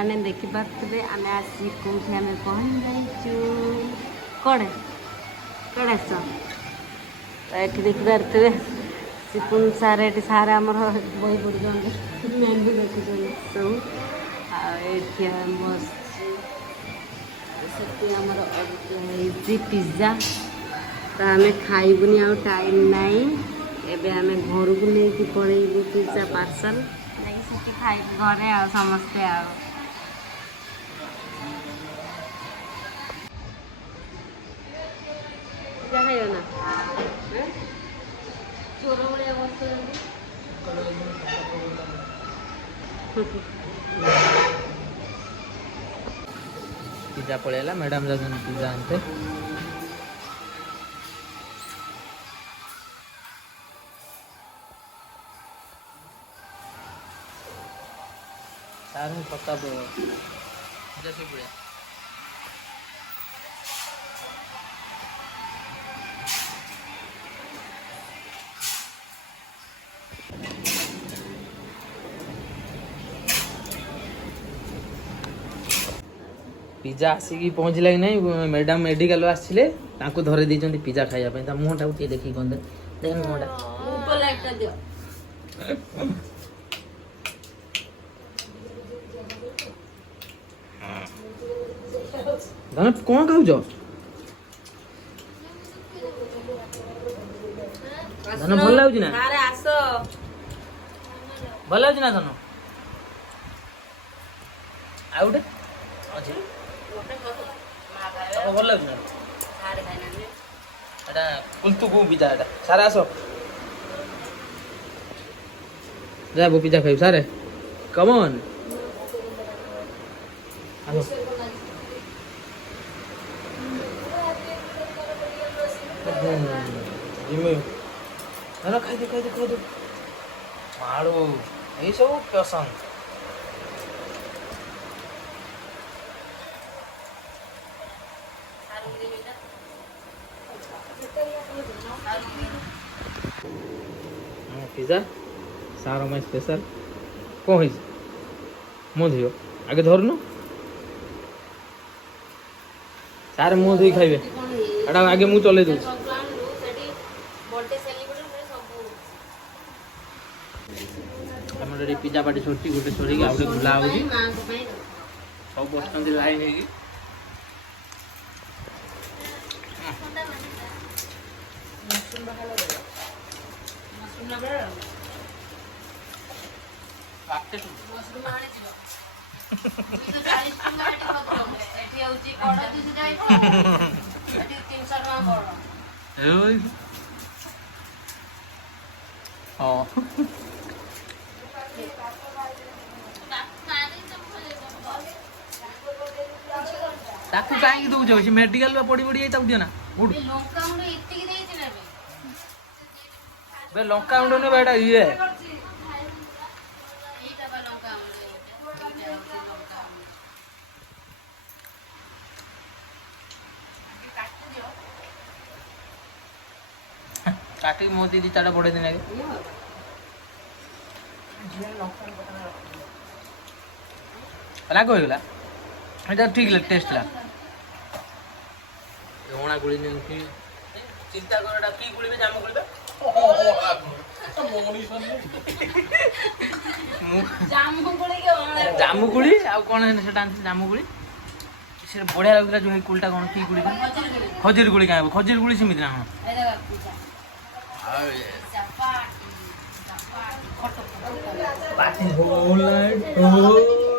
मैंने देखी पारे आम आसी कौटी आम पहुँच जाइचु कड़े कड़े ये देखिपे सिकुन सार ये सारे आमर बही पड़े मेहंदी देखुं सब बस पिज्जा तो आम खाइबुनि आ टाइम नाई एबे आम घर को लेकिन पलैबू पिज्जा पार्सल नहीं खाइबू घरे आ समस्ते आ पिज्जा खाइयो ना चोर भाया बस पिज्जा पड़ेगा मैडम जान पिज्जा आनते सार में पता जैसे पड़े पिज्जा आसिक पहुँचला कि नहीं मैडम मेडिकल आसते धरे देते पिज्जा खाइबा मुहटा को देखिए कौन देख मुहटा धन कौन खाऊ धन भल लगुच ना भल लगुच ना धन आउटे अच्छे भल लगुच ना कुलतु को पिज्जा एटा सारे आस जा वो पिज्जा खाइब सारे कम ऑन आसो खाई माड़ो ये सब पसंद पिज्जा सार मैं स्पेशल कौन मुँह धो आगे धरनु सारे मुँह धोई खाइबे एटा आगे मुँह चले दूँ पिज्जा पार्टी सर गोटे सर आउटे खुला हो सब बस लाइन है ताकू कहीं दौच मेडिकल पड़ी पड़ी दियो ना लंका गुंड नहीं बेटा ये काटी मो दीदी चाटा बढ़े दिन आगे राग होगा এটা ঠিক লাগে টেস্ট লাগে ওনা গুলি নেকি চিন্তা করে এটা কি গুলিবে জামু গুলিবে জামু গুলি আর কোন সেটা জামু গুলি সেটা বড়িয়া লাগলা যে কুলটা কোন কি গুলি খজির গুলি কাইব খজির গুলি সিমিতি না পাটি হোল